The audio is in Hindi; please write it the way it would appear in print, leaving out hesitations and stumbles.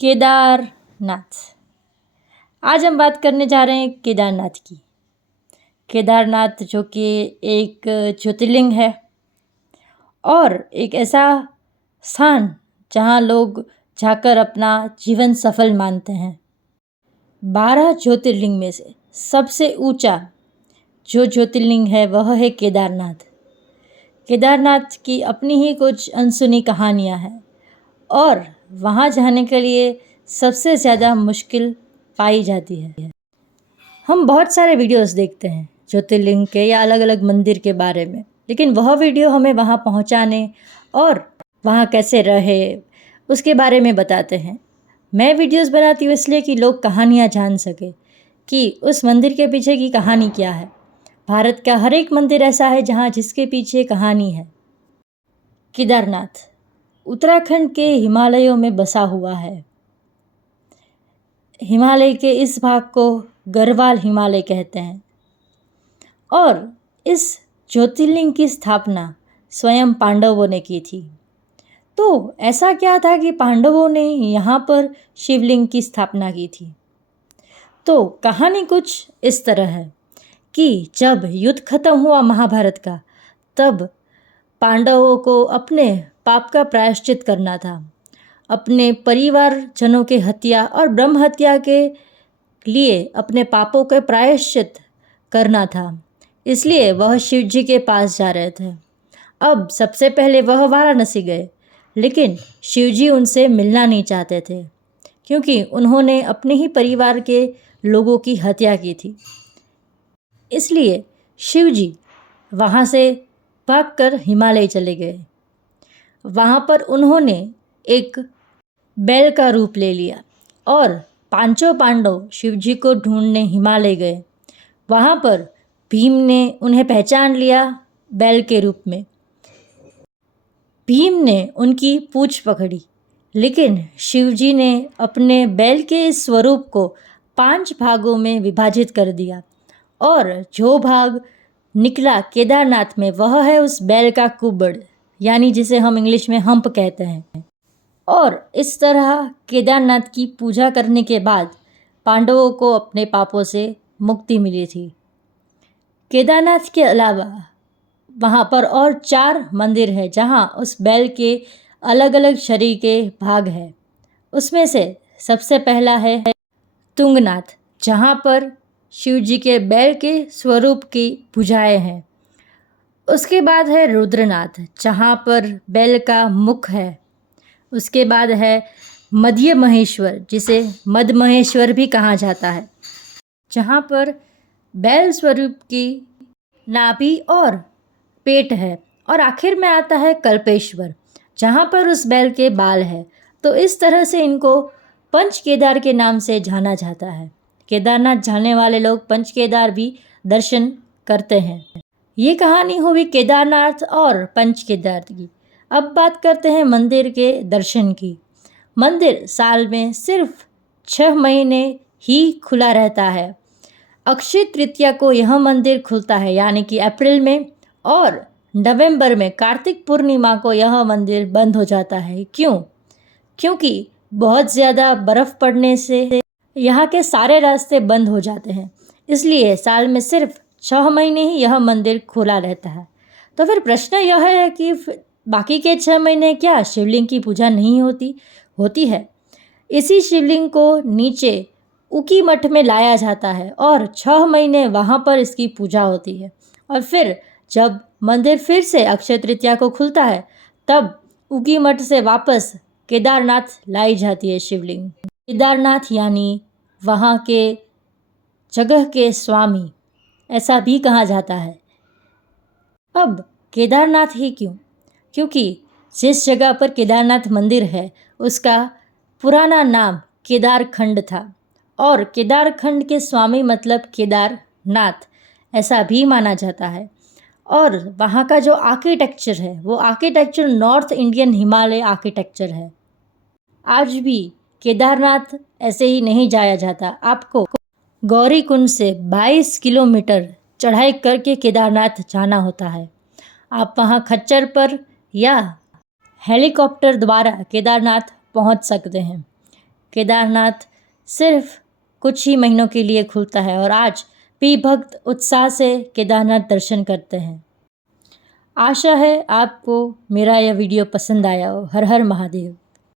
केदारनाथ। आज हम बात करने जा रहे हैं केदारनाथ की। केदारनाथ जो कि एक ज्योतिर्लिंग है और एक ऐसा स्थान जहाँ लोग जाकर अपना जीवन सफल मानते हैं। 12 ज्योतिर्लिंग में से सबसे ऊंचा जो ज्योतिर्लिंग है वह है केदारनाथ। केदारनाथ की अपनी ही कुछ अनसुनी कहानियाँ हैं और वहाँ जाने के लिए सबसे ज़्यादा मुश्किल पाई जाती है। हम बहुत सारे वीडियोस देखते हैं ज्योतिर्लिंग के या अलग अलग मंदिर के बारे में, लेकिन वह वीडियो हमें वहाँ पहुँचाने और वहाँ कैसे रहे उसके बारे में बताते हैं। मैं वीडियोस बनाती हूँ इसलिए कि लोग कहानियाँ जान सके कि उस मंदिर के पीछे की कहानी क्या है। भारत का हर एक मंदिर ऐसा है जहाँ जिसके पीछे कहानी है। केदारनाथ उत्तराखंड के हिमालयों में बसा हुआ है। हिमालय के इस भाग को गढ़वाल हिमालय कहते हैं और इस ज्योतिर्लिंग की स्थापना स्वयं पांडवों ने की थी। तो ऐसा क्या था कि पांडवों ने यहाँ पर शिवलिंग की स्थापना की थी? तो कहानी कुछ इस तरह है कि जब युद्ध खत्म हुआ महाभारत का, तब पांडवों को अपने पाप का प्रायश्चित करना था। अपने परिवारजनों के हत्या और ब्रह्म हत्या के लिए अपने पापों के प्रायश्चित करना था, इसलिए वह शिव जी के पास जा रहे थे। अब सबसे पहले वह वाराणसी गए, लेकिन शिव जी उनसे मिलना नहीं चाहते थे क्योंकि उन्होंने अपने ही परिवार के लोगों की हत्या की थी। इसलिए शिव जी वहाँ से भागकर हिमालय चले गए। वहाँ पर उन्होंने एक बैल का रूप ले लिया और पांचों पांडव शिव जी को ढूंढने हिमालय गए। वहाँ पर भीम ने उन्हें पहचान लिया बैल के रूप में। भीम ने उनकी पूंछ पकड़ी, लेकिन शिव जी ने अपने बैल के इस स्वरूप को 5 भागों में विभाजित कर दिया और जो भाग निकला केदारनाथ में वह है उस बैल का कुबड़, यानी जिसे हम इंग्लिश में हम्प कहते हैं। और इस तरह केदारनाथ की पूजा करने के बाद पांडवों को अपने पापों से मुक्ति मिली थी। केदारनाथ के अलावा वहाँ पर और 4 मंदिर हैं जहाँ उस बैल के अलग अलग शरीर के भाग हैं। उसमें से सबसे पहला है तुंगनाथ, जहाँ पर शिव जी के बैल के स्वरूप की भुजाएं हैं। उसके बाद है रुद्रनाथ, जहाँ पर बैल का मुख है। उसके बाद है मध्य महेश्वर, जिसे मद महेश्वर भी कहा जाता है, जहाँ पर बैल स्वरूप की नाभि और पेट है। और आखिर में आता है कल्पेश्वर, जहाँ पर उस बैल के बाल है। तो इस तरह से इनको पंच केदार के नाम से जाना जाता है। केदारनाथ जाने वाले लोग पंच केदार भी दर्शन करते हैं। ये कहानी हुई केदारनाथ और पंच केदार की। अब बात करते हैं मंदिर के दर्शन की। मंदिर साल में सिर्फ 6 महीने ही खुला रहता है। अक्षय तृतीया को यह मंदिर खुलता है, यानी कि अप्रैल में, और नवंबर में कार्तिक पूर्णिमा को यह मंदिर बंद हो जाता है। क्यों? क्योंकि बहुत ज़्यादा बर्फ़ पड़ने से यहाँ के सारे रास्ते बंद हो जाते हैं, इसलिए साल में सिर्फ 6 महीने ही यह मंदिर खुला रहता है। तो फिर प्रश्न यह है कि बाकी के 6 महीने क्या शिवलिंग की पूजा नहीं होती है? इसी शिवलिंग को नीचे उकी मठ में लाया जाता है और 6 महीने वहाँ पर इसकी पूजा होती है। और फिर जब मंदिर फिर से अक्षय तृतीया को खुलता है, तब उकी मठ से वापस केदारनाथ लाई जाती है शिवलिंग। केदारनाथ यानी वहाँ के जगह के स्वामी, ऐसा भी कहा जाता है। अब केदारनाथ ही क्यों? क्योंकि जिस जगह पर केदारनाथ मंदिर है उसका पुराना नाम केदारखंड था और केदारखंड के स्वामी मतलब केदारनाथ, ऐसा भी माना जाता है। और वहाँ का जो आर्किटेक्चर है वो architecture north Indian Himalaya architecture है। आज भी केदारनाथ ऐसे ही नहीं जाया जाता। आपको गौरीकुंड से 22 किलोमीटर चढ़ाई करके केदारनाथ जाना होता है। आप वहाँ खच्चर पर या हेलीकॉप्टर द्वारा केदारनाथ पहुँच सकते हैं। केदारनाथ सिर्फ कुछ ही महीनों के लिए खुलता है और आज भी भक्त उत्साह से केदारनाथ दर्शन करते हैं। आशा है आपको मेरा यह वीडियो पसंद आया हो। हर हर महादेव।